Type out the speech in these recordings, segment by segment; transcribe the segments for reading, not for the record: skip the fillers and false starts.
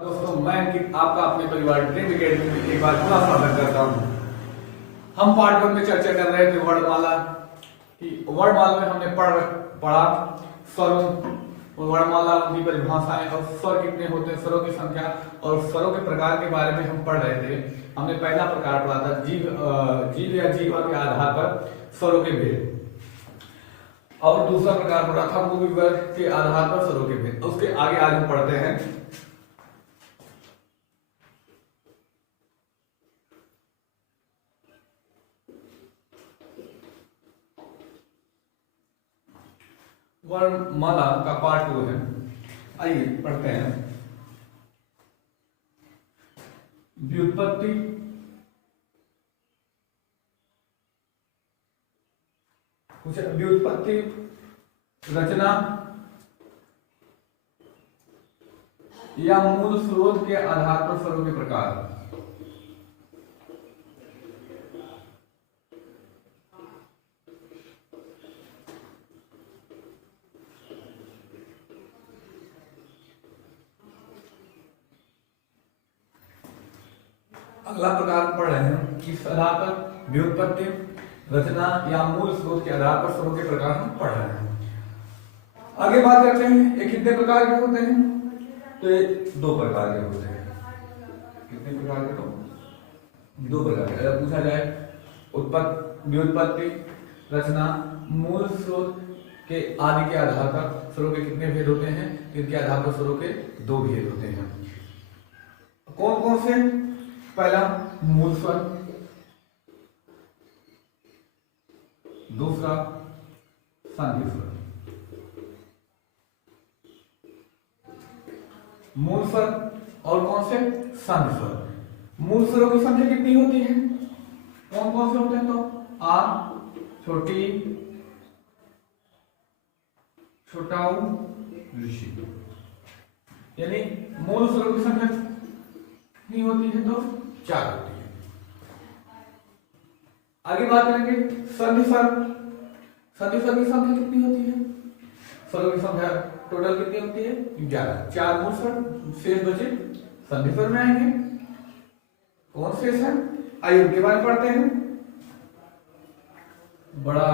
दोस्तों, मैं अंकित आपका अपने परिवार ड्रीम एकेडमी में एक बार पुनः स्वागत करता हूँ। हम पार्ट 1 में चर्चा कर रहे थे वर्णमाला की। वर्णमाला में हमने पढ़ा स्वरों, वर्णमाला, उनकी परिभाषाएं और स्वर कितने होते हैं, स्वरों की संख्या और स्वरों के प्रकार के बारे में हम पढ़ रहे थे। हमने पहला प्रकार पढ़ा था जीव या जीवा के आधार पर स्वरों के भेद, और दूसरा प्रकार पढ़ा था मूल वर्ग के आधार पर स्वरों के भेद। उसके आगे आज हम पढ़ते हैं वर्णमाला का पार्ट 2 है। आइए पढ़ते हैं। व्युत्पत्ति, व्युत्पत्ति, रचना या मूल स्रोत के आधार पर स्वरों के प्रकार। अगला प्रकार पढ़ रहे हैं, किस आधार पर? व्युत्पत्ति, रचना या मूल स्रोत के आधार पर स्वरों के प्रकार हम पढ़ रहे हैं। आगे बात करते हैं, ये कितने प्रकार के होते हैं? तो ये 2 प्रकार के होते हैं। कितने प्रकार के? तो 2 प्रकार के। अगर पूछा जाए व्युत्पत्ति, रचना, मूल स्रोत के आदि के आधार पर स्वरों के कितने भेद होते हैं? इनके आधार पर स्वरों के 2 भेद होते हैं। कौन कौन से? पहला मूल स्वर, दूसरा संधि स्वर। मूल स्वर और कौन से? संधि स्वर। मूल स्वरों की संख्या कितनी होती है? कौन कौन से होते हैं? तो आ, छोटी, छोटा ऊ, ऋषि। यानी मूल स्वरों की संख्या कितनी होती है? तो 4 होती है। आगे बात करेंगे संधि स्वर। संधि स्वर की संख्या कितनी होती है? स्वरों की संख्या टोटल कितनी होती है? 11। 4 मूल स्वर, शेष बचे संधि स्वर में आएंगे। कौन शेष है? आइए उनके बारे में पढ़ते हैं। बड़ा,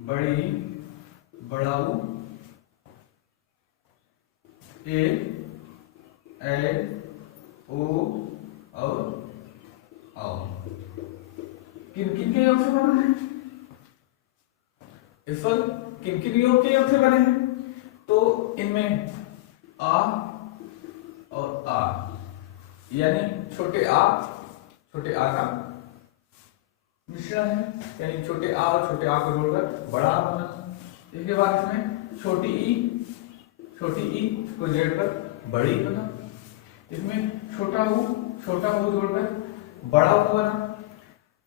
बड़ी, बड़ाऊ, ए, ओ और आओ। किन किन के योग से बना है? इस पर किन किन योग के योग से बने हैं? तो इनमें आ और आ, यानी छोटे आ का मिश्रण है। यानी छोटे आ और छोटे आ को जोड़कर बड़ा आ बना। इसके बाद इसमें छोटी ई को जोड़कर बड़ी बना। इसमें छोटा ऊ जोड़कर बड़ा ऊ बना।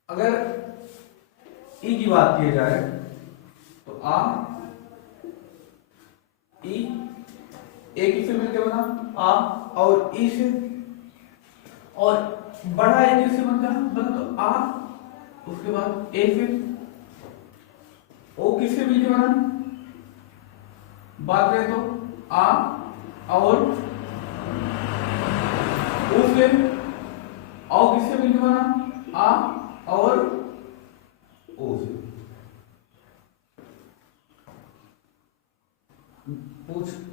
अगर ई की बात की जाए तो आ, ई, ए किससे मिलकर बना? आ और ई से, और बड़ा ए किससे बना तो आ, उसके बाद ए से। ओ किससे मिलकर बना? बात करें तो आ और उससे। और किससे मिलकर बना? आ और ओ से।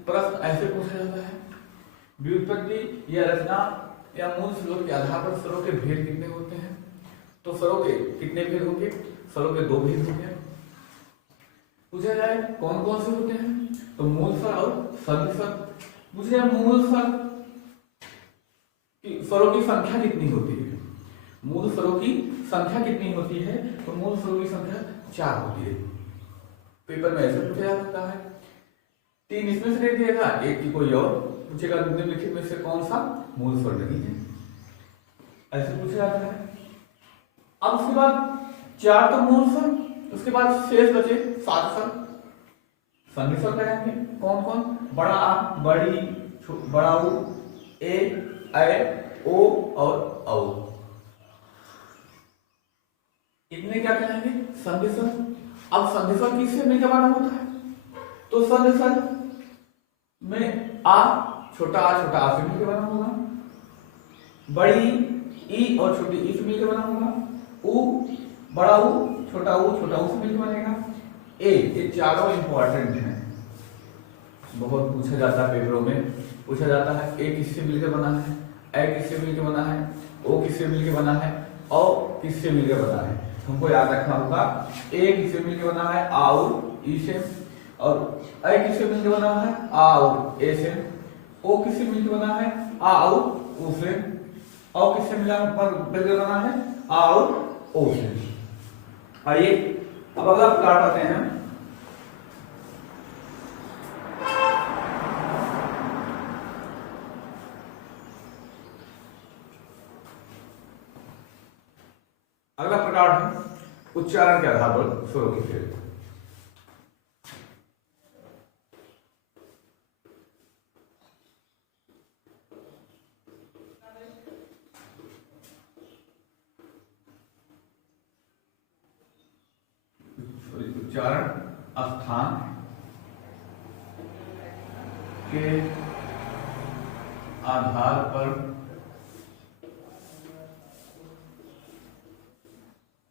प्रश्न ऐसे पूछा जाता है, व्युत्पत्ति या रचना या मूल स्रोत के आधार पर स्वरों के भेद कितने होते हैं? तो स्वरों के कितने भेद होंगे? स्वरों के 2 भेद होंगे। पूछा जाए कौन कौन से होते हैं? तो मूल स्वर और संधि स्वर। पूछा जाए मूल स्वर स्वरों की संख्या कितनी होती है? मूल स्वरों की संख्या कितनी होती है? तो मूल स्वरों की संख्या 4 होती है। पेपर में ऐसे पूछा जा सकता है। 3 इसमें से दे देगा, एक की कोई और पूछेगा, निम्नलिखित में से कौन सा मूल स्वर नहीं है? ऐसे पूछा जाता है। अब उसके बाद 4 तो मूल स्वर, उसके बाद शेष बचे 7 स्वर। संधि स्वर कहेंगे। कौन कौन? बड़ा आ, बड़ी, बड़ा ऊ, ए, ओ और औ। इतने क्या कहेंगे? संधि स्वर। अब संधि स्वर किससे मिलकर बना होता है? तो संधि स्वर में आ छोटा आ से मिलकर बना होगा, बड़ी ई और छोटी ई से मिलकर बना होगा, ऊ बड़ा ऊ छोटा ऊ से मिलकर बनेगा। ए, ये चारों इंपॉर्टेंट हैं, बहुत पूछा जाता है पेपरों में, पूछा जाता है ए किससे मिलकर बना है, ए किससे मिलकर बना है, ओ किससे मिलकर बना है, औ किससे मिलकर बना है। हमको याद रखना होगा ए किससे मिलकर बना है, आ और ई से, और ए किससे मिलकर बना है, आ और ए से, ओ किससे मिलकर बना है, आ और ऊ से, औ किससे मिलकर बना है, आ और ओ से। आइए अब अगला प्रकार पढ़ते हैं। अगला प्रकार है उच्चारण के आधार पर स्वरों के भेद। उच्चारण स्थान के आधार पर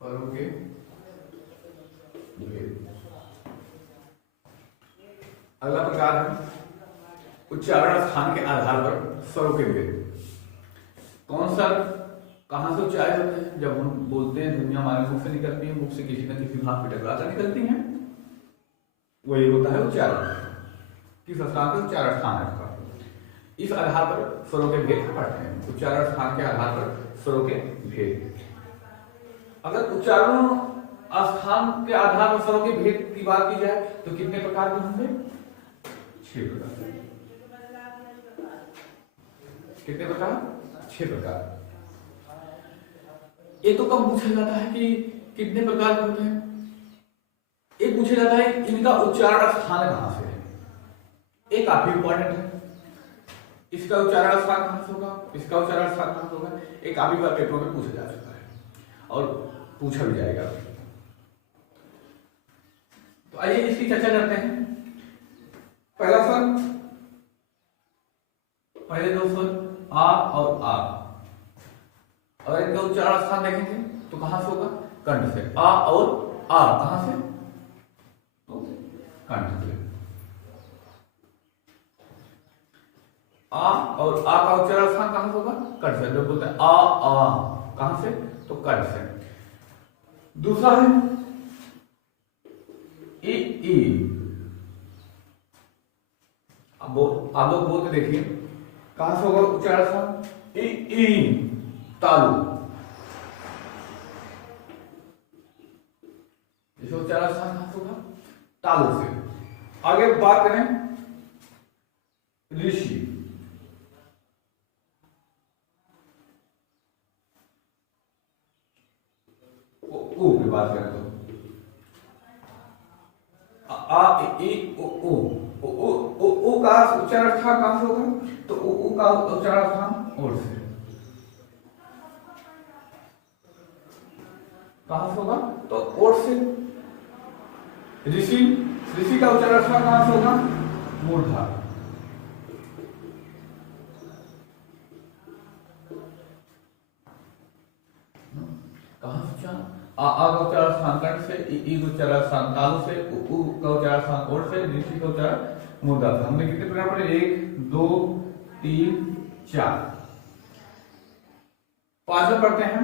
स्वरों के भेद। अगला प्रकार है उच्चारण स्थान के आधार पर स्वरों के भेद। कौन सा कहां से उच्चारित होते हैं? जब हम बोलते हैं ध्वनियां हमारे मुख से निकलती हैं, मुख से किसी न किसी भाग पे टकरा कर निकलती हैं, वही होता है उच्चारण। किस स्थान पर उच्चारण स्थान है उसका, इस आधार पर स्वरों के भेद पढ़ते हैं। उच्चारण स्थान के आधार पर स्वरों के भेद। अगर उच्चारण स्थान के आधार पर स्वरों के भेद की बात की जाए तो कितने प्रकार के होंगे? 6 प्रकार। कितने प्रकार? 6 प्रकार। ये तो कब पूछा जाता है कि कितने प्रकार के होते हैं, ये पूछा जाता है इनका उच्चारण स्थान कहां से है। ये काफी इंपॉर्टेंट है, इसका उच्चारण स्थान कहां से होगा, इसका उच्चारण स्थान कहां से होगा। ये काफी बार पेपरों में पूछा जा चुका है और पूछा भी जाएगा। तो आइए इसकी चर्चा करते हैं। पहला स्वर, पहले 2 स्वर आ और आ, और इनका उच्चारण स्थान देखेंगे तो कहां से होगा? कंठ से। आ और आ कहां से? तो कंठ से। आ और आ का उच्चारण स्थान कहां से होगा? कंठ से। जब बोलते हैं आ कहां से? तो कंठ से। दूसरा है ई। अब आप लोग बोल के देखिए कहां से होगा उच्चारण स्थान? ई तालु। इसका उच्चारण स्थान कहां से होगा? तालु से। आगे बात करें ऋषि, ओ की बात करें तो आ ई ओ का उच्चारण स्थान कहां से होगा? तो ओ का उच्चारण स्थान ओर से। कहां से होगा? तो ओर से। ऋषि का उच्चारण स्थान कहां से होगा? मूर्धा। कहां से उच्चारण? आ का उच्चारण स्थान कंठ से, ई का उच्चारण स्थान तालु से, उ का उच्चारण स्थान ओर से, ऋषि का उच्चारण मूर्धा से। हमने कितने प्रकार पढ़े? 1 2 3 4। पांचवा पढ़ते हैं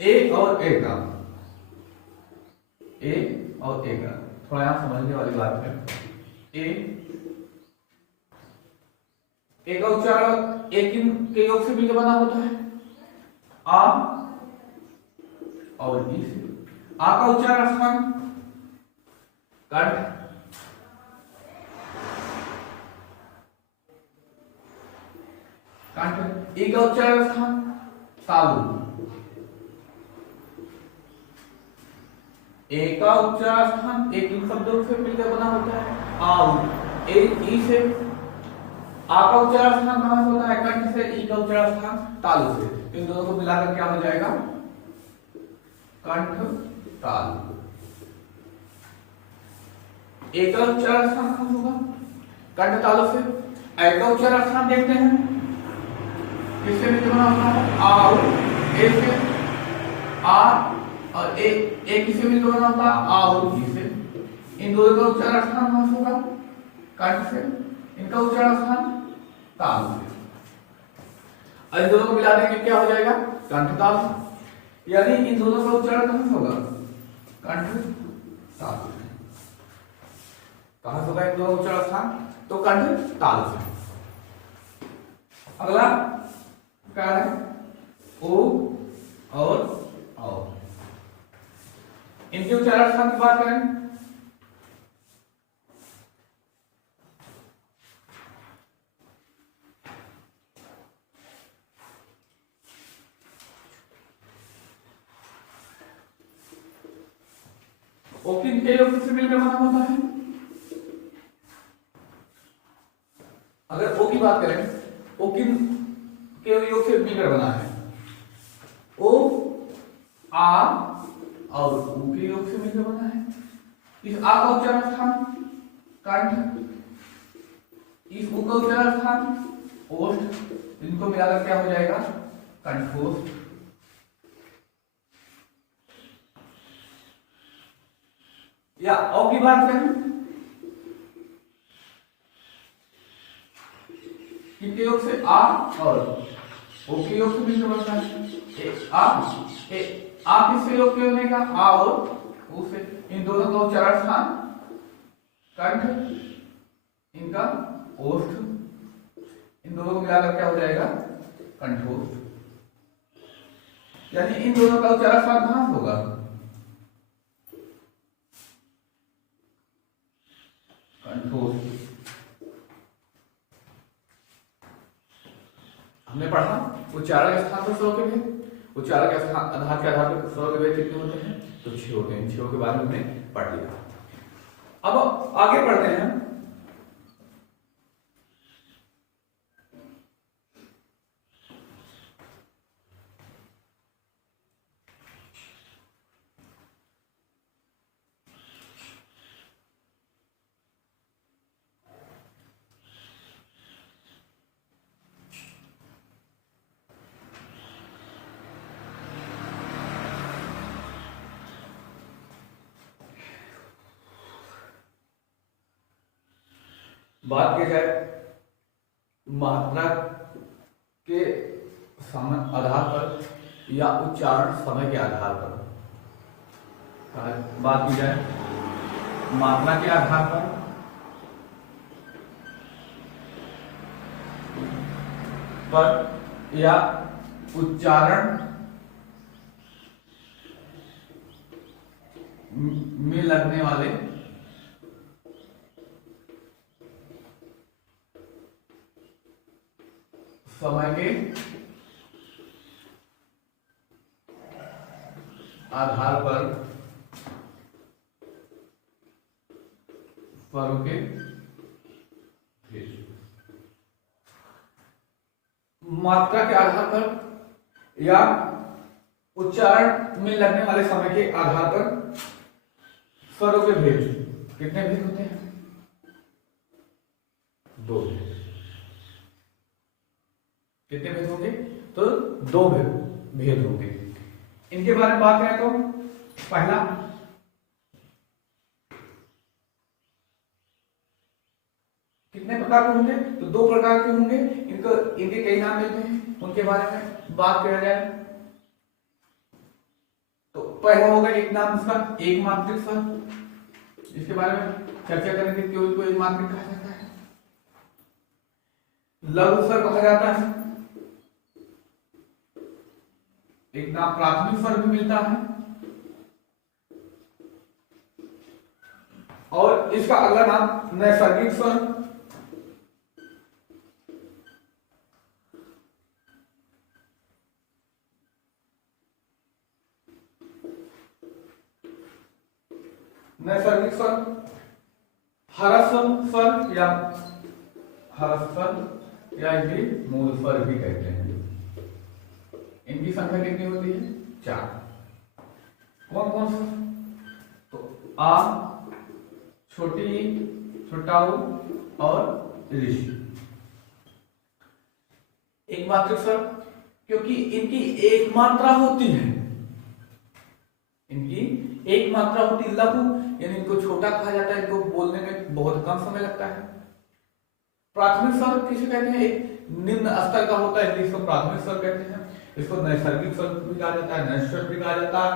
ए और ए का। ए और ए का थोड़ा यहां समझने वाली बात है। ए का उच्चारण ए के योग से मिलकर बना होता है, आ और ई से। आ का उच्चारण स्थान कंठ, कंठ। ई का उच्चारण स्थान तालु। ए का उच्चारण स्थान एक इन शब्दों से मिलकर बना होता है, आ। ई से। आ का उच्चारण स्थान कहां से होता है? कंठ से। ई का उच्चारण स्थान तालु से। इन दोनों को मिलाकर क्या हो जाएगा? कंठ तालु। ए का उच्चारण स्थान कहां से होगा? कंठ तालु से। ए का उच्चारण स्थान देखते हैं, किससे मिलकर बना होता है? आ और ए से। आ और ए किससे मिलकर बना होता है? आ और ई से। इन दोनों का उच्चारण स्थान कहां से होगा? कंठ से। इनका उच्चारण स्थान ताल से। और इन दोनों को मिला देंगे क्या हो जाएगा? कंठ ताल। यानी इन दोनों का उच्चारण कहां से होगा? कंठ ताल से। कहां से होगा इन दोनों उच्चारण स्थान? तो कंठ ताल से। अगला क्या है? ओ और औ। इनके उच्चारण स्थान की बात करें, ओ किनके योग से मिलकर बना होता है? अगर ओ की बात करें, ओ किन के योग से मिलकर बना है? ओ, आ और ऊ के योग से मिलकर बना है। इस आ का उच्चारण स्थान कंठ, इस ऊ का उच्चारण स्थान ओष्ठ। इनको मिलाकर क्या हो जाएगा? कंठोष्ठ। या औ की बात करें, किनके योग से? आ और ओ के योग से मिलकर बनता है। आ किससे योग के बनेगा? आ और ऊ से। इन दोनों का उच्चारण स्थान कंठ, इनका ओष्ठ। इन दोनों को मिलाकर क्या हो जाएगा? कंठोष्ठ। यानी इन दोनों का उच्चारण स्थान कहां होगा? कंठोष्ठ। हमने पढ़ा उच्चारण के स्थान पर स्वर के भेद। उच्चारण के आधार के आधार पर स्वर के भेद कितने होते हैं? तो 6 होते हैं। 6 के बारे में हमने पढ़ लिया। अब आगे पढ़ते हैं। बात की जाए मात्रा के समय आधार पर या उच्चारण समय के आधार पर। बात की जाए मात्रा के आधार पर या उच्चारण में लगने वाले समय के आधार पर स्वरों के मात्रा के आधार पर या उच्चारण में लगने वाले समय के आधार पर स्वरों के भेद। कितने भेद होते हैं? 2 भेद। कितने भेद होंगे? तो 2 भेद होंगे। इनके बारे में बात करें तो पहला कितने प्रकार के होंगे? तो 2 प्रकार के होंगे। इनके कई नाम मिलते हैं, उनके बारे में बात किया जाए तो पहला होगा एक नाम इसका एक मात्रिक स्वर। इसके बारे में चर्चा करेंगे क्यों इसको एक मात्रिक कहा जाता है। लघु स्वर कहा जाता है। एक नाम प्राथमिक स्वर भी मिलता है। और इसका अगला नाम नैसर्गिक स्वर। नैसर्गिक स्वर हरस्व स्वर या हरस्व या इनकी मूल स्वर भी कहते हैं। इनकी संख्या कितनी होती है? 4। कौन कौन सा? तो आ, छोटी, छोटा ऊ और ऋषि। एक मात्रिक स्वर क्योंकि इनकी एक मात्रा होती है, इनकी एक मात्रा होती है, लघु, यानी इनको छोटा कहा जाता है, इनको बोलने में बहुत कम समय लगता है। प्राथमिक स्वर किसे कहते हैं? एक निम्न स्तर का होता है, इसको प्राथमिक स्वर कहते हैं। इसको नैसर्गिक स्वर भी कहा जाता है, नैश स्वर भी कहा जाता है,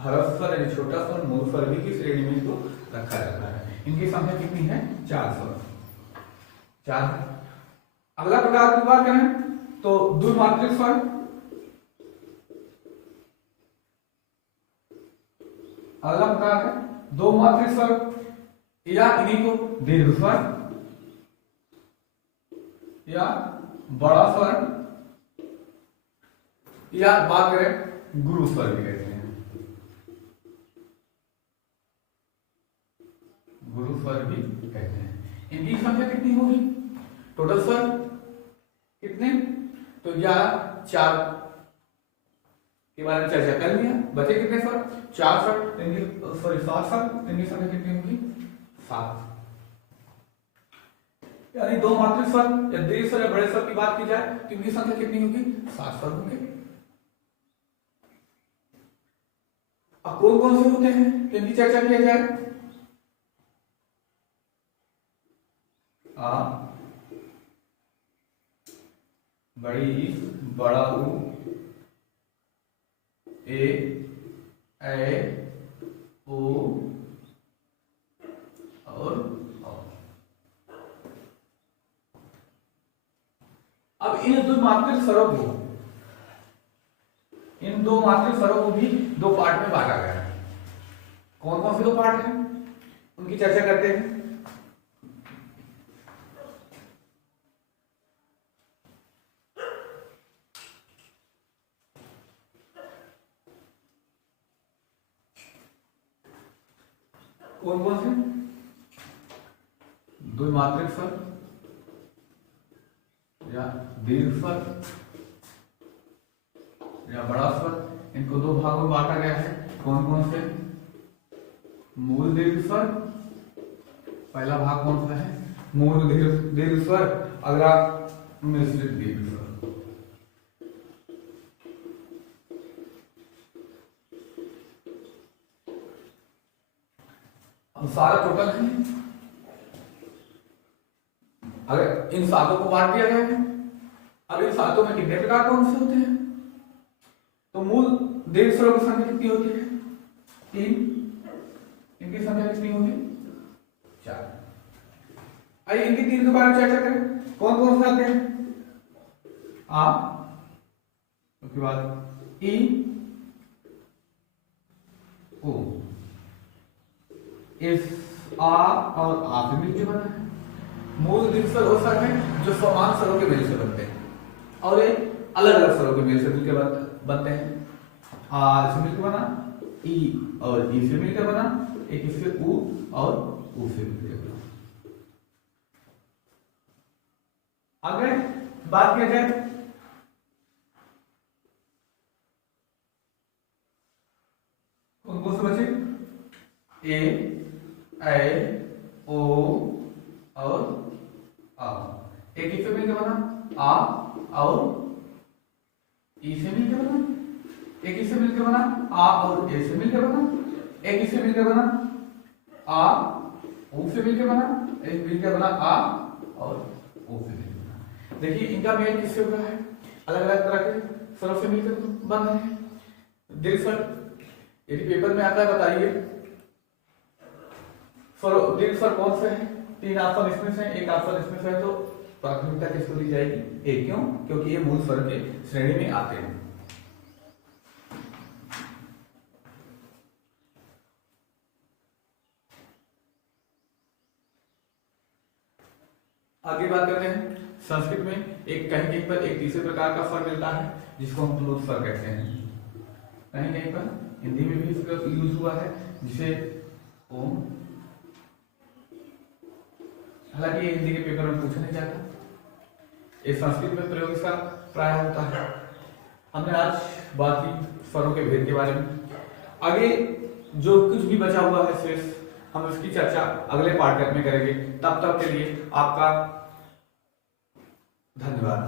ह्रस्व स्वर यानी छोटा स्वर, मूल स्वर भी की श्रेणी में इसको रखा जाता है। इनकी संख्या कितनी है? 4 स्वर, 4। अगला प्रकार की बात करें तो द्विमात्रिक स्वर। अगला प्रकार है दो मात्रिक स्वर, या इन्हीं को दीर्घ स्वर या बड़ा स्वर या बात करें गुरु स्वर भी कहते हैं, गुरु स्वर भी कहते हैं। इनकी संख्या कितनी होगी? टोटल स्वर कितने? तो 11, 4 के बारे में चर्चा कर लिया। बचे कितने स्वर? 4 स्वर, सॉरी 7 स्वर। इनकी संख्या कितनी होगी? 7। यानी दो मात्रिक स्वर या दीर्घ स्वर या बड़े स्वर की बात की जाए तो इनकी संख्या कितनी होगी? 7 स्वर होंगे। अब कौन कौन से होते हैं इनकी चर्चा किया जाए। आ, बड़ी ई, बड़ा ऊ, ए ओ और औ। अब इन दो मात्रिक स्वरों को, इन दो मात्रिक स्वरों को भी दो पार्ट में बांटा गया है। कौन कौन से दो पार्ट हैं उनकी चर्चा करते हैं। कौन कौन से? द्विमात्रिक स्वर या दीर्घ स्वर या बड़ा स्वर। इनको दो भागों में बांटा गया है। कौन कौन से? मूल दीर्घ स्वर, पहला भाग कौन सा है? मूल दीर्घ स्वर। अगला मिश्रित दीर्घ स्वर। अब सारा टोटल है, अगर इन सातों को बांट दिया गया है। अब इन सातों में कितने प्रकार कौन से होते हैं? तो मूल दीर्घ स्वरों की संख्या कितनी होती है? 3। इनकी संख्या कितनी होगी? 4। आइए इनकी 3 के बारे में चर्चा करें। कौन कौन से आते हैं? आ, उसके बाद ई, ओ। इस आ और आ से मिलकर बना है। मूल दीर्घ स्वर वो स्वर है जो समान स्वरों के मेल से बनते हैं, और ये अलग अलग स्वरों के मेल से मिलकर बनते हैं। आ से मिलकर बना, ई और ई से मिलकर बना, एक इससे ऊ और ऊ से मिलकर बना। आगे बात किया जाए कौन कौन से बचे? ए, ओ और आ। एक इससे मिलकर बना आ और ई से मिलकर बना, एक इससे मिलकर बना आ और ए से मिलकर बना, एक इससे मिलकर बना आ ऊ से मिलकर बना, एक मिलकर बना आ और ओ से मिलकर बना। देखिए इनका मेल किससे हो रहा है? अलग अलग तरह के स्वरों से मिलकर बन रहे हैं। दीर्घ स्वर यदि पेपर में आता है बताइए दीर्घ स्वर कौन से हैं? 3 ऑप्शन इसमें से, एक ऑप्शन इसमें से है, तो प्राथमिकता किसको दी जाएगी? ए। क्यों? क्योंकि ये मूल स्वर के श्रेणी में आते हैं। आगे बात करते हैं संस्कृत में एक कहीं कहीं पर एक तीसरे प्रकार का स्वर मिलता है जिसको हम प्लुत स्वर कहते हैं। कहीं कहीं पर हिंदी में भी इसका यूज हुआ है जिसे ओम, हालांकि ये हिंदी के पेपर में पूछा नहीं जाता, ये संस्कृत में प्रयोग इसका प्राय होता है। हमने आज बात की स्वरों के भेद के बारे में। आगे जो कुछ भी बचा हुआ है शेष हम इसकी चर्चा अगले पाठ्यक्रम में करेंगे। तब तक के लिए आपका धन्यवाद।